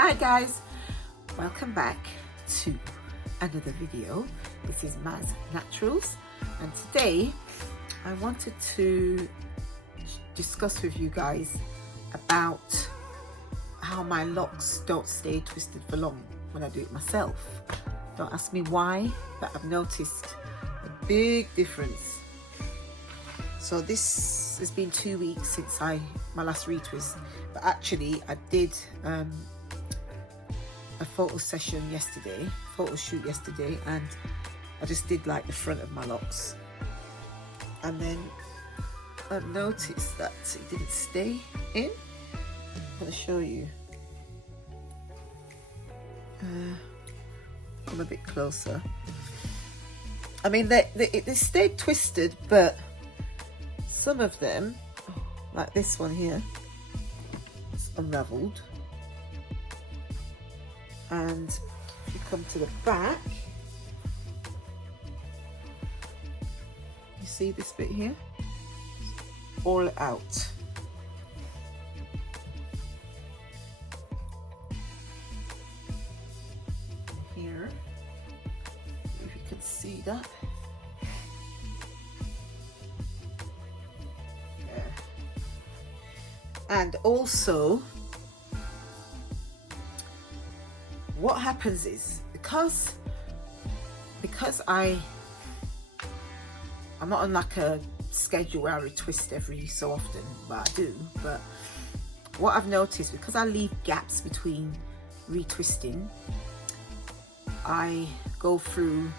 Hi guys, welcome back to another video. This is Maz Naturals, and today I wanted to discuss with you guys about how my locks don't stay twisted for long when I do it myself. Don't ask me why, but I've noticed a big difference. So this has been 2 weeks since my last retwist, but actually I did a photo shoot yesterday, and I just did like the front of my locks, and then I've noticed that it didn't stay in. I'm going to show you. Come a bit closer. I mean, they stayed twisted, but some of them, like this one here, it's unraveled. And if you come to the back, you see this bit here, it's all out. Here, if you can see that. Yeah. And also, what happens is, because I'm not on like a schedule where I retwist every so often, but I do. But what I've noticed, because I leave gaps between retwisting, I go through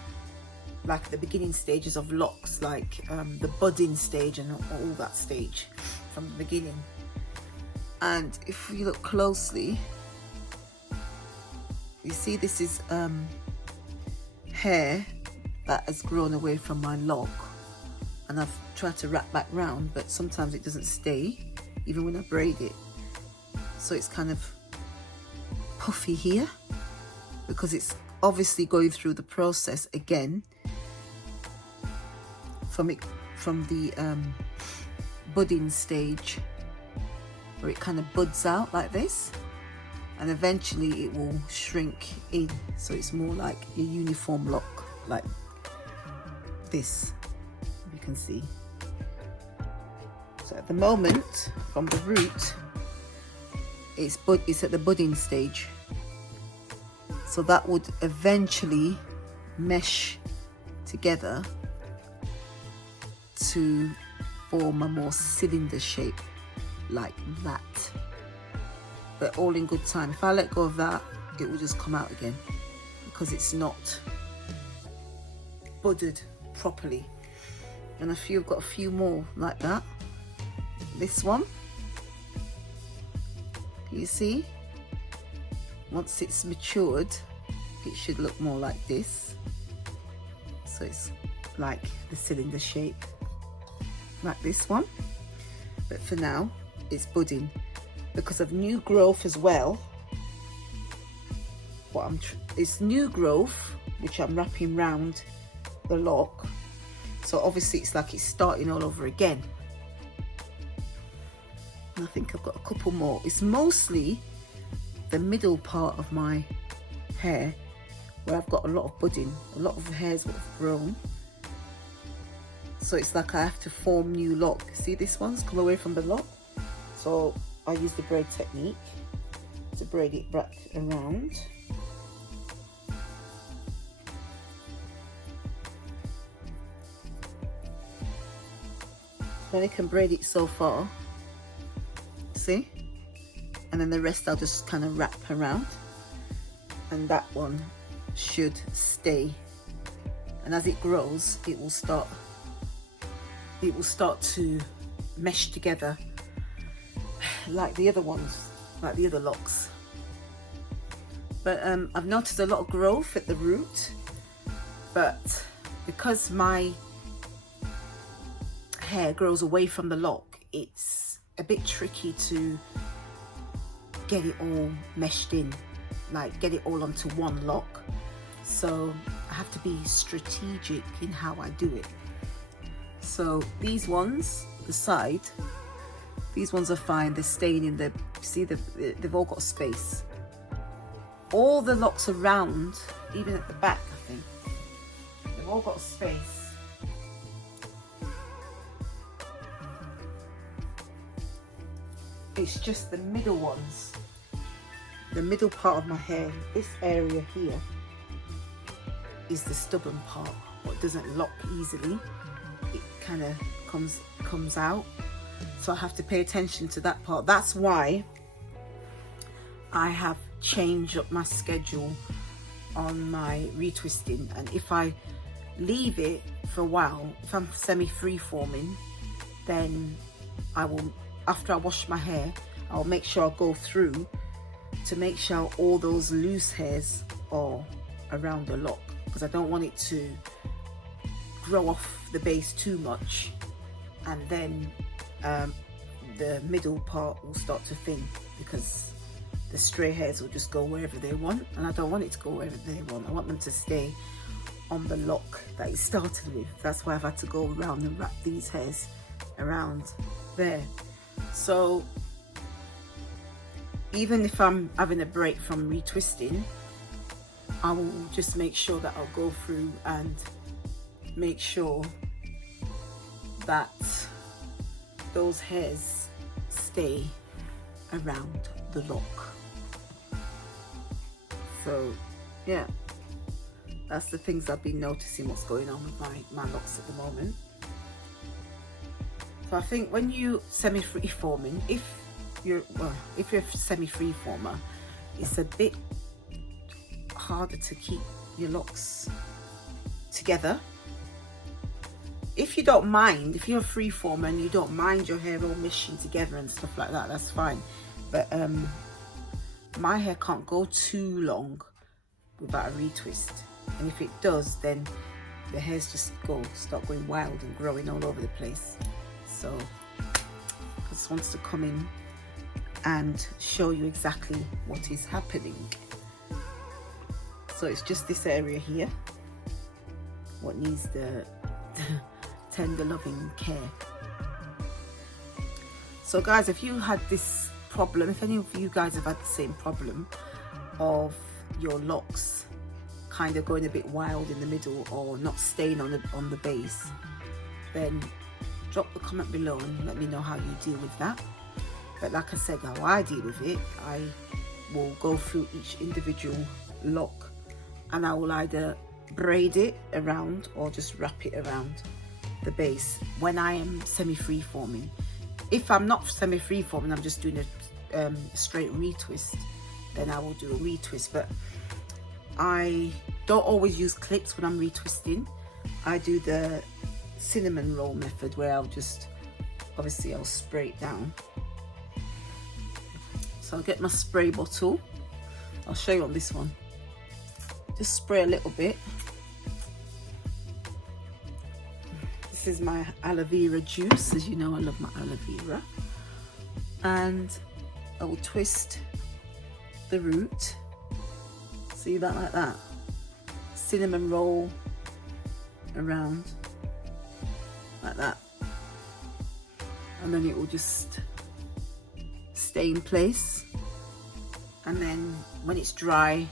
like the beginning stages of locks, like the budding stage and all that stage from the beginning. And if you look closely, you see this is hair that has grown away from my lock, and I've tried to wrap back round, but sometimes it doesn't stay even when I braid it. So it's kind of puffy here because it's obviously going through the process again from the budding stage, where it kind of buds out like this, and eventually it will shrink in, so it's more like a uniform lock, like this, you can see. So at the moment, from the root, it's at the budding stage, so that would eventually mesh together to form a more cylinder shape like that. But all in good time. If I let go of that, it will just come out again because it's not budded properly. And I've got a few more like that. This one, you see, once it's matured, it should look more like this. So it's like the cylinder shape, like this one. But for now, it's budding. Because of new growth as well, it's new growth which I'm wrapping round the lock, so obviously it's like it's starting all over again. And I think I've got a couple more. It's mostly the middle part of my hair where I've got a lot of budding, a lot of hairs that have grown, so it's like I have to form new lock. See, this one's come away from the lock, so I use the braid technique to braid it back around. Then I can braid it so far, see? And then the rest I'll just kind of wrap around, and that one should stay. And as it grows, it will start to mesh together like the other ones, like the other locks. But I've noticed a lot of growth at the root, but because my hair grows away from the lock, it's a bit tricky to get it all meshed in, like get it all onto one lock. So I have to be strategic in how I do it. So these ones, the side, these ones are fine. They're staying in the, see, they've all got space. all the locks around, even at the back, I think, they've all got space. It's just the middle ones, the middle part of my hair, this area here is the stubborn part, what doesn't lock easily. It kind of comes out, so I have to pay attention to that part. That's why I have changed up my schedule on my retwisting, and if I leave it for a while, if I'm semi-free-forming, then I will, after I wash my hair, I'll make sure I go through to make sure all those loose hairs are around the lock, because I don't want it to grow off the base too much, and then the middle part will start to thin, because the stray hairs will just go wherever they want, and I don't want it to go wherever they want. I want them to stay on the lock that it started with. That's why I've had to go around and wrap these hairs around there. So even if I'm having a break from retwisting, I will just make sure that I'll go through and make sure that those hairs stay around the lock. So yeah, that's the things I've been noticing, what's going on with my locks at the moment. So I think when you semi-free-forming, if you're a semi-free-former, it's a bit harder to keep your locks together. If you don't mind, if you're a free-former and you don't mind your hair all meshing together and stuff like that, that's fine. But my hair can't go too long without a retwist, and if it does, then the hairs just start going wild and growing all over the place. So I just wanted to come in and show you exactly what is happening. So it's just this area here what needs the tender loving care. So guys, if you had this problem, if any of you guys have had the same problem of your locks kind of going a bit wild in the middle or not staying on the base, then drop the comment below and let me know how you deal with that. But like I said, how I deal with it, I will go through each individual lock and I will either braid it around or just wrap it around the base when I am semi-free forming. If I'm not semi-free forming, I'm just doing a straight retwist, then I will do a retwist. But I don't always use clips when I'm retwisting. I do the cinnamon roll method where I'll just, obviously I'll spray it down. So I'll get my spray bottle. I'll show you on this one. Just spray a little bit. This is my aloe vera juice. As you know, I love my aloe vera. And I will twist the root. See that, like that. Cinnamon roll around like that. And then it will just stay in place. And then when it's dry,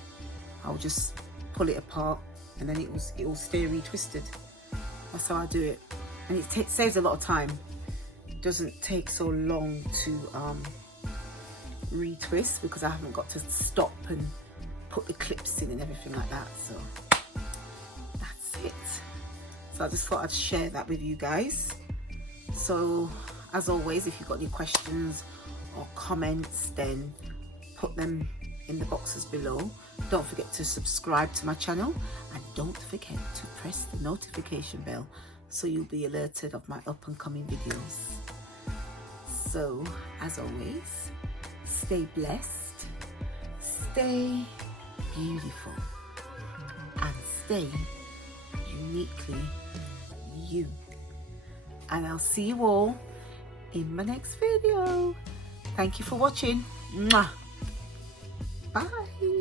I'll just pull it apart and then it will stay retwisted. That's how I do it. And it saves a lot of time. It doesn't take so long to retwist because I haven't got to stop and put the clips in and everything like that. So that's it. So I just thought I'd share that with you guys. So as always, if you've got any questions or comments, then put them in the boxes below. Don't forget to subscribe to my channel and don't forget to press the notification bell so you'll be alerted of my up and coming videos. So as always, stay blessed, stay beautiful, and stay uniquely you. And I'll see you all in my next video. Thank you for watching. Mwah. Bye.